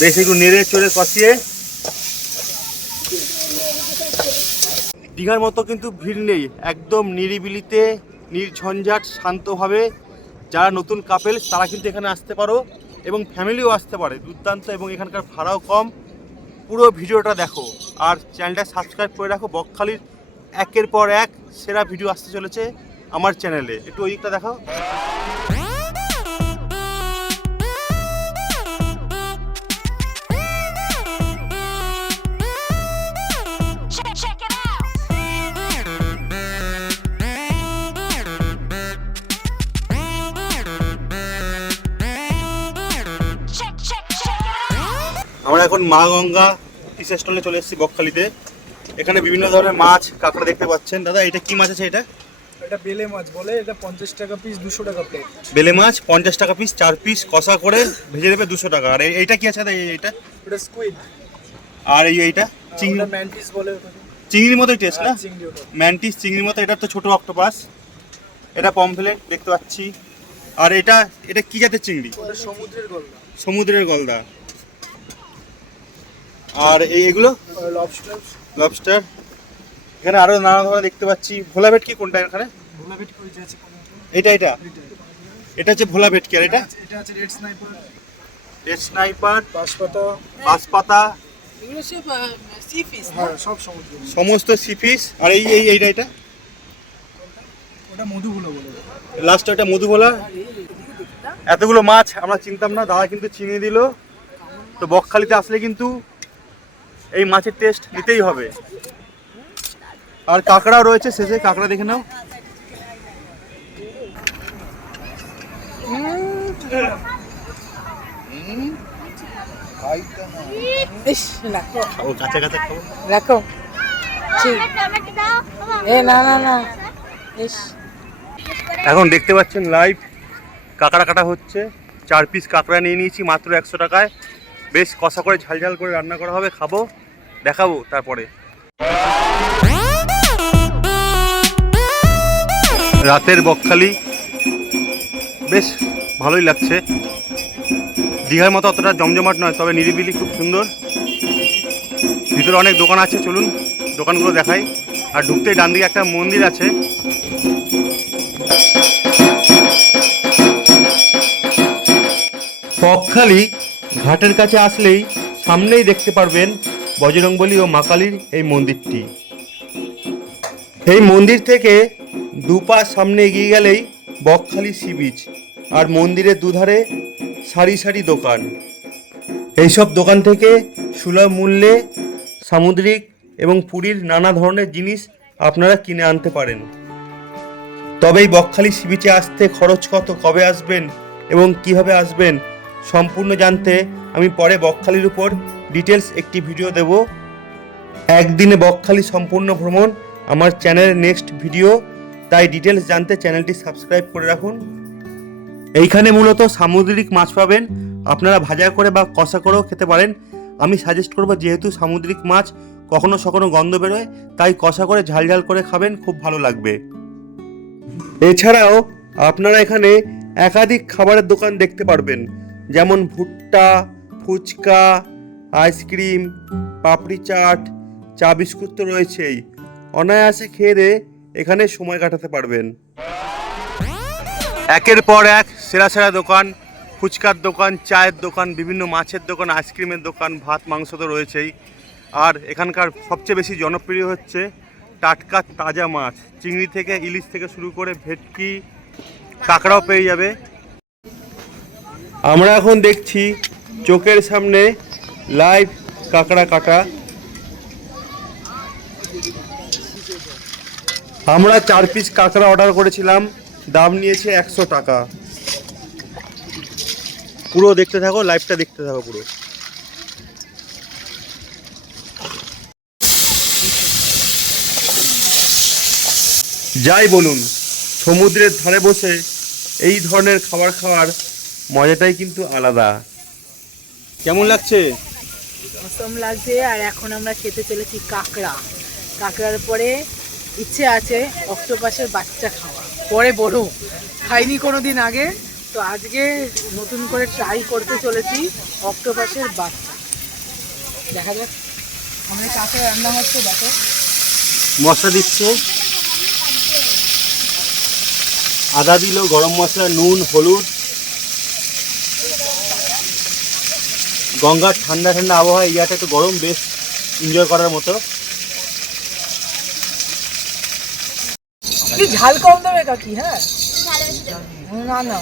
বেশ একটু নেড়ে চড়ে কষিয়ে। দীঘার মতো কিন্তু ভিড় নেই, একদম নিরিবিলিতে, নির্ঝঞ্ঝাট, শান্তভাবে। যারা নতুন কাপেল তারা কিন্তু এখানে আসতে পারো এবং ফ্যামিলিও আসতে পারে, দুর্দান্ত এবং এখানকার ভাড়াও কম। পুরো ভিডিওটা দেখো আর চ্যানেলটা সাবস্ক্রাইব করে রাখো। বকখালির একের পর এক সেরা ভিডিও আসতে চলেছে আমার চ্যানেলে একটু ওই দিকটা দেখাও। আমরা এখন মা গঙ্গা টি স্টলে চলে এসেছি বকখালিতে। এখানে বিভিন্ন ধরনের মাছ কাঁকড়া দেখতে পাচ্ছেন। দাদা এটা কি মাছ আছে এটা? এটা বেলে মাছ বলে এটা পঞ্চাশ টাকা পিস দুশো টাকা প্লেট বেলে মাছ পঞ্চাশ টাকা পিস চার পিস কষা করে ভেজে দেবে দুশো টাকা। আর এইটা কি আছে এইটা? ওটা স্কুইড আর এই এইটা? চিংড়ি ম্যান্টিস বলে চিংড়ির মতোই টেস্ট না? হ্যাঁ, ম্যান্টিস চিংড়ির মতো এটা তো ছোট অক্টোপাস এটা পমফ্লেট দেখতে পাচ্ছি। আর এটা এটা কি জাতের চিংড়ি? সমুদ্রের গলদা। সমুদ্রের গলদা। আর এই এগুলো? লবস্টার লবস্টার এখানে আরও নানা ধরনের দেখতে পাচ্ছি। ভোলা ভেটকি কোনটা এখানে? ভোলা ভেটকি ওই যে আছে এটা এটা এটা। এটা হচ্ছে ভোলা ভেটকি আর এটা? এটা আছে রেড স্নাইপার রেড স্নাইপার বাঁশপাতা। বাঁশপাতা। এগুলো সব সি ফিস হ্যাঁ সব সমুদ্র। সমস্ত সিফিস আর এই এই এইটা এটা ওটা মধুগুলো বলে। লাস্ট ওটা মধুবলা এতগুলো মাছ আমরা চিনতাম না দাদা কিন্তু চিনিয়ে দিল। তো বকখালিতে আসলে কিন্তু এই মাছের টেস্ট নিতেই হবে। আর কাঁকড়া রয়েছে শেষে কাঁকড়া দেখে নাও। রাখো। এ না না না। ইস। এখন দেখতে পাচ্ছেন লাইভ কাঁকড়া কাটা হচ্ছে। চার পিস কাঁকড়া নিয়ে নিয়েছি মাত্র একশো টাকায়। বেশ কষা করে ঝাল ঝাল করে রান্না করা হবে খাব। দেখাবো তারপরে। রাতের বকখালি বেশ ভালোই লাগছে। দীঘার মতো অতটা জমজমাট নয়, তবে নিরিবিলি খুব সুন্দর। ভিতরে অনেক দোকান আছে, চলুন দোকানগুলো দেখাই। আর ঢুকতেই ডান দিকে একটা মন্দির আছে। বকখালি ঘাটের কাছে আসলেই সামনেই দেখতে পারবেন বজরংবলী ও মাকালির এই মন্দিরটি। এই মন্দির থেকে দুপা সামনে এগিয়ে গেলেই বকখালি সি বিচ আর মন্দিরের দুধারে সারি সারি দোকান। এইসব দোকান থেকে সুলভ মূল্যে সামুদ্রিক এবং পুরীর নানা ধরনের জিনিস আপনারা কিনে আনতে পারেন। তবে এই বকখালি সি বিচে আসতে খরচ কত, কবে আসবেন এবং কীভাবে আসবেন সম্পূর্ণ জানতে আমি পরে বকখালির উপর ডিটেলস একটি ভিডিও দেব। একদিনে বকখালি সম্পূর্ণ ভ্রমণ, আমার চ্যানেলের নেক্সট ভিডিও। তাই ডিটেলস জানতে চ্যানেলটি সাবস্ক্রাইব করে রাখুন। এইখানে মূলত সামুদ্রিক মাছ পাবেন। আপনারা ভাজা করে বা কষা করেও খেতে পারেন। আমি সাজেস্ট করব, যেহেতু সামুদ্রিক মাছ কখনো সখনো গন্ধ বেরোয়, তাই কষা করে ঝাল ঝাল করে খাবেন, খুব ভালো লাগবে। এছাড়াও আপনারা এখানে একাধিক খাবারের দোকান দেখতে পারবেন। যেমন ভুট্টা, ফুচকা আইসক্রিম, পাপড়ি চাট, চা বিস্কুট তো রয়েছেই। অনায়াসে খেয়ে এখানে সময় কাটাতে পারবেন। একের পর এক সেরা সেরা দোকান, ফুচকার দোকান, চায়ের দোকান, বিভিন্ন মাছের দোকান, আইসক্রিমের দোকান, ভাত, মাংস তো রয়েছেই। আর এখানকার সবচেয়ে বেশি জনপ্রিয় হচ্ছে টাটকা তাজা মাছ। চিংড়ি থেকে ইলিশ থেকে শুরু করে ভেটকি, কাঁকড়াও পেয়ে যাবে। আমরা এখন দেখছি চোখের সামনে লাইভ কাঁকড়া, কাটা। আমরা চার পিস কাঁকড়া অর্ডার করেছিলাম। দাম নিয়েছে একশো টাকা। পুরো দেখতে থাকো লাইভটা দেখতে থাকো পুরো। যাই বলুন, সমুদ্রের ধারে বসে এই ধরনের খাবার খাওয়ার মজাটাই কিন্তু আলাদা। কেমন লাগছে? অসম লাগছে, আর এখন আমরা খেতে চলেছি কাঁকড়া। কাঁকড়ার পরে ইচ্ছে আছে অক্টোপাসের বাচ্চা খাওয়া। পরে বড় খাইনি কোনো দিন আগে, তো আজকে নতুন করে ট্রাই করতে চলেছি অক্টোপাসের বাচ্চা। দেখা যাক। আমাদের কাঁকড়া রান্না হচ্ছে, দেখো। মশলা দিচ্ছে? আদা দিল, গরম মশলা, নুন, হলুদ গঙ্গার ঠান্ডা ঠান্ডা আবহাওয়া এই জায়গাটা একটু গরম বেশ এনজয় করার মতো। ঝাল কম দেবে কাকি হ্যাঁ? না না।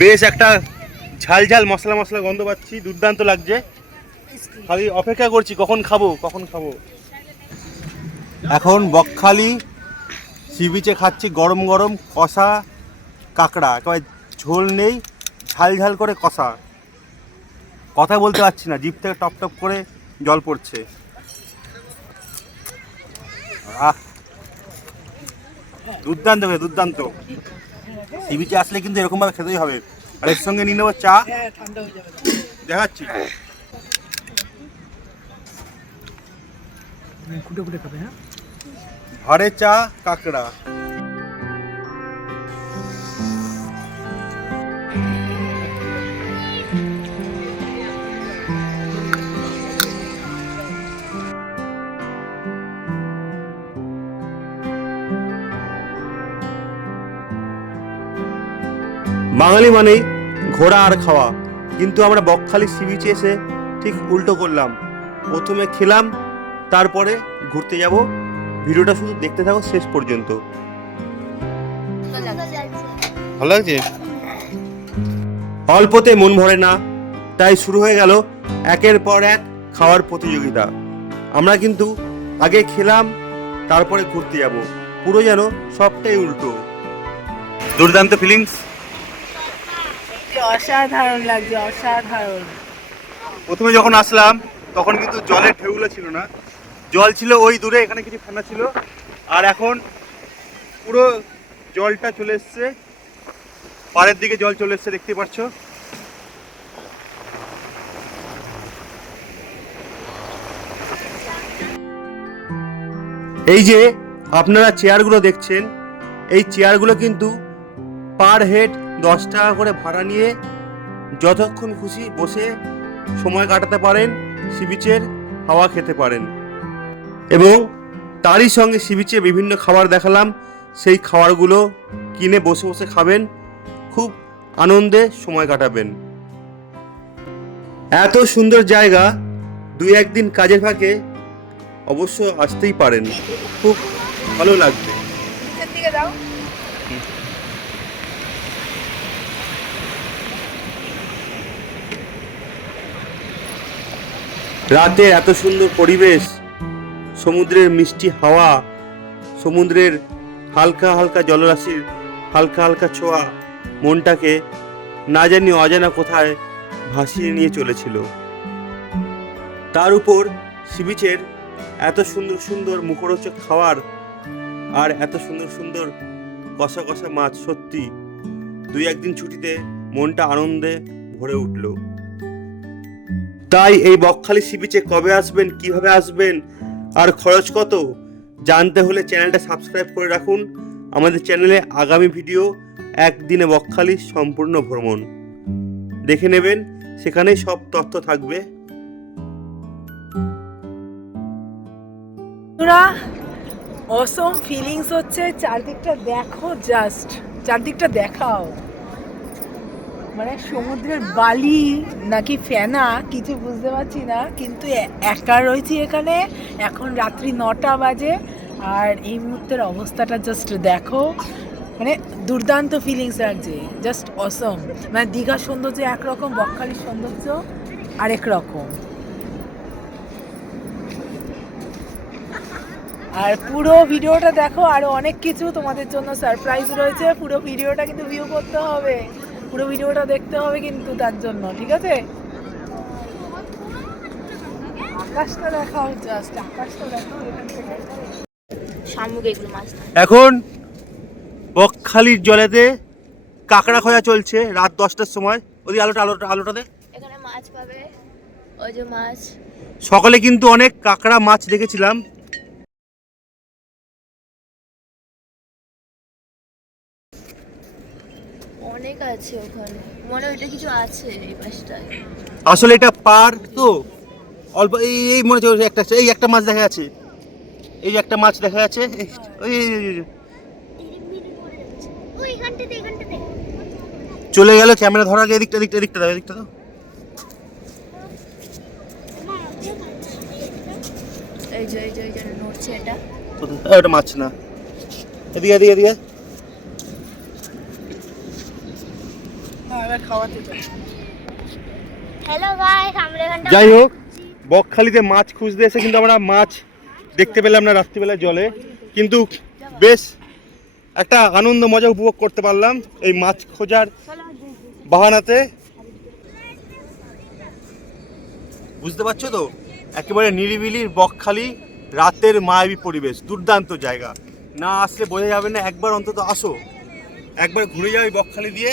বেশ একটা ঝাল ঝাল মশলা মশলা গন্ধ পাচ্ছি দুর্দান্ত লাগছে। খালি অপেক্ষা করছি কখন খাব কখন খাব। এখন বকখালি সি বিচে খাচ্ছি গরম গরম কষা কাঁকড়া, একেবারে ঝোল নেই, ঝাল ঝাল করে কষা। কথা বলতে পারছি না, জিভ থেকে টপ টপ করে জল পড়ছে। আহ, দুর্দান্ত ভাই দুর্দান্ত। সি বিচে আসলে কিন্তু এরকমভাবে খেতেই হবে। আর এর সঙ্গে নিয়ে নেব চা। দেখাচ্ছি। কুটে কুটে খাবে হ্যাঁ? ঘরে চা, কাঁকড়া। বাঙালি মানেই ঘোরা আর খাওয়া। কিন্তু আমরা বকখালি সি বিচে এসে ঠিক উল্টো করলাম। প্রথমে খেলাম, তারপরে ঘুরতে যাব। ভিডিওটা শুধু দেখতে থাকো শেষ পর্যন্ত। ভালো লাগছে? অল্পতে মন ভরে না তাই শুরু হয়ে গেল একের পর এক খাওয়ার প্রতিযোগিতা। আমরা কিন্তু আগে খেলাম তারপরে ঘুরতে যাব। পুরো যেন সবটাই উল্টো। দুর্দান্ত ফিলিংস অসাধারণ লাগছে অসাধারণ। প্রথমে যখন আসলাম তখন কিন্তু জলের ঢেউগুলো ছিল না। জল ছিল ওই দূরে, এখানে কিছু ফেনা ছিল। আর এখন পুরো জলটা চলে এসছে। পাড়ের দিকে জল চলে এসছে দেখতে পাচ্ছ। এই যে আপনারা চেয়ারগুলো দেখছেন, এই চেয়ারগুলো কিন্তু পার হেড দশ টাকা করে ভাড়া নিয়ে যতক্ষণ খুশি বসে সময় কাটাতে পারেন, সি বিচের হাওয়া খেতে পারেন। এবং তারই সঙ্গে সি বিচে বিভিন্ন খাবার দেখালাম। সেই খাবারগুলো কিনে বসে বসে খাবেন। খুব আনন্দে সময় কাটাবেন। এত সুন্দর জায়গা দুই একদিন কাজের ফাঁকে অবশ্য আসতেই পারেন। খুব ভালো লাগবে। রাতে এত সুন্দর পরিবেশ সমুদ্রের মিষ্টি হাওয়া, সমুদ্রের হালকা হালকা জলরাশির হালকা হালকা ছোঁয়া মনটাকে না জানি অজানা কোথায় ভাসিয়ে নিয়ে চলেছিল। তার উপর সিবিচের এত সুন্দর সুন্দর মুখরোচক খাবার আর এত সুন্দর সুন্দর কষা কষা মাছ সত্যি দুই একদিন ছুটিতে মনটা আনন্দে ভরে উঠল। তাই এই বকখালি সি বিচে কবে আসবেন, কীভাবে আসবেন আর খরচ কত? জানতে হলে চ্যানেলটা সাবস্ক্রাইব করে রাখুন। আমাদের চ্যানেলে আগামী ভিডিও, একদিনে বকখালি, সম্পূর্ণ ভ্রমণ। দেখে নেবেন, সেখানেই সব তথ্য থাকবে। অসম ফিলিংস হচ্ছে। চারদিকটা দেখো জাস্ট চারদিকটা দেখাও। মানে সমুদ্রের বালি নাকি ফেনা, কিছু বুঝতে পারছি না, কিন্তু একা রয়েছি এখানে। এখন রাত্রি নটা বাজে, আর এই মুহূর্তের অবস্থাটা জাস্ট দেখো। মানে দুর্দান্ত ফিলিংস লাগছে জাস্ট অসম মানে দীঘার সৌন্দর্য একরকম বকখালির সৌন্দর্য আরেক রকম। আর পুরো ভিডিওটা দেখো, আরও অনেক কিছু তোমাদের জন্য সারপ্রাইজ রয়েছে। পুরো ভিডিওটা কিন্তু ভিউ করতে হবে। পুরো ভিডিওটা দেখতে হবে কিন্তু তার জন্য ঠিক আছে? আকাশটা দেখাও জাস্ট আকাশটা দেখাও এখান থেকে। শামুক এগুলো মাছ এখন বকখালির জলেতে কাঁকড়া খোঁজা চলছে রাত দশটার সময়। ওই আলোটা আলোটা আলোটা দে। এখানে মাছ পাবে। ওই যে মাছ। সকালে কিন্তু অনেক কাঁকড়া মাছ দেখেছিলাম। অনেক আছে ওখানে। মনে হয় ওইটা কিছু আছে এই পাশটায়। আসলে এটা পার তো। অল্প এই এই মনে হচ্ছে একটা এই একটা মাছ দেখা যাচ্ছে। এই যে একটা মাছ দেখা যাচ্ছে। ওই চলে গেল ক্যামেরা ধরা গিয়ে এদিকটা এদিকটা এদিকটা দাও এদিকটা দাও। এই যে এই যে নড়ছে এটা? ওটা মাছ না। এদিকে এদিকে এদিকে। যাই হ্যালো গাইস আমরা এখানটা যাই হোক বকখালিতে মাছ খুঁজতে এসে কিন্তু আমরা মাছ দেখতে পেলাম না রাত্রিবেলা জলে। কিন্তু বেশ একটা আনন্দ মজা উপভোগ করতে পারলাম এই মাছ খোঁজার বাহানাতে। বুঝতে পারছ তো? একেবারে নিরিবিলির বকখালি রাতের মায়াবী পরিবেশ দুর্দান্ত জায়গা। না আসলে বোঝা যাবে না একবার অন্তত আসো। একবার ঘুরে যাও বকখালি দিয়ে।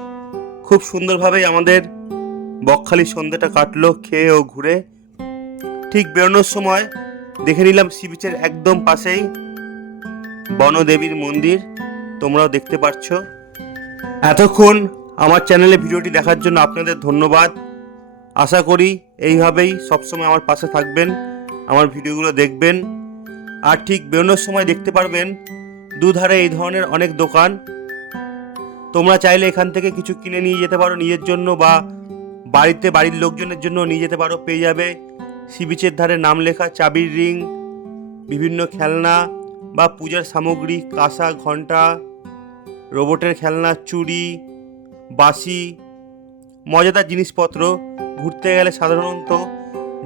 খুব সুন্দরভাবেই আমাদের বকখালি সন্ধ্যাটা কাটলো, খেয়ে ও ঘুরে। ঠিক বেরোনোর সময় দেখে নিলাম সি বিচের একদম পাশেই বনদেবীর মন্দির। তোমরাও দেখতে পাচ্ছ এতক্ষণ আমার চ্যানেলে ভিডিওটি দেখার জন্য আপনাদের ধন্যবাদ। আশা করি এইভাবেই সবসময় আমার পাশে থাকবেন, আমার ভিডিওগুলো দেখবেন। আর ঠিক বেরোনোর সময় দেখতে পারবেন, দুধারে এই ধরনের অনেক দোকান। তোমরা চাইলে এখান থেকে কিছু কিনে নিয়ে যেতে পারো নিজের জন্য বা বাড়িতে, বাড়ির লোকজনের জন্য নিয়ে যেতে পারো, পেয়ে যাবে। সি বিচের ধারে নাম লেখা, চাবির রিং, বিভিন্ন খেলনা বা পূজার সামগ্রী, কাঁসা ঘণ্টা রোবটের খেলনা, চুড়ি বাসি মজাদার জিনিসপত্র। ঘুরতে গেলে সাধারণত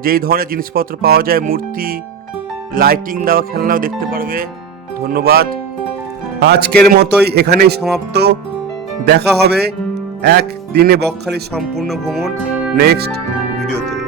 যেই ধরনের জিনিসপত্র পাওয়া যায়, মূর্তি, লাইটিং দেওয়া, খেলনাও দেখতে পারবে। ধন্যবাদ। আজকের মতোই এখানেই সমাপ্ত। দেখা হবে এক দিনে বকখালির সম্পূর্ণ ভ্রমণ নেক্সট ভিডিওতে।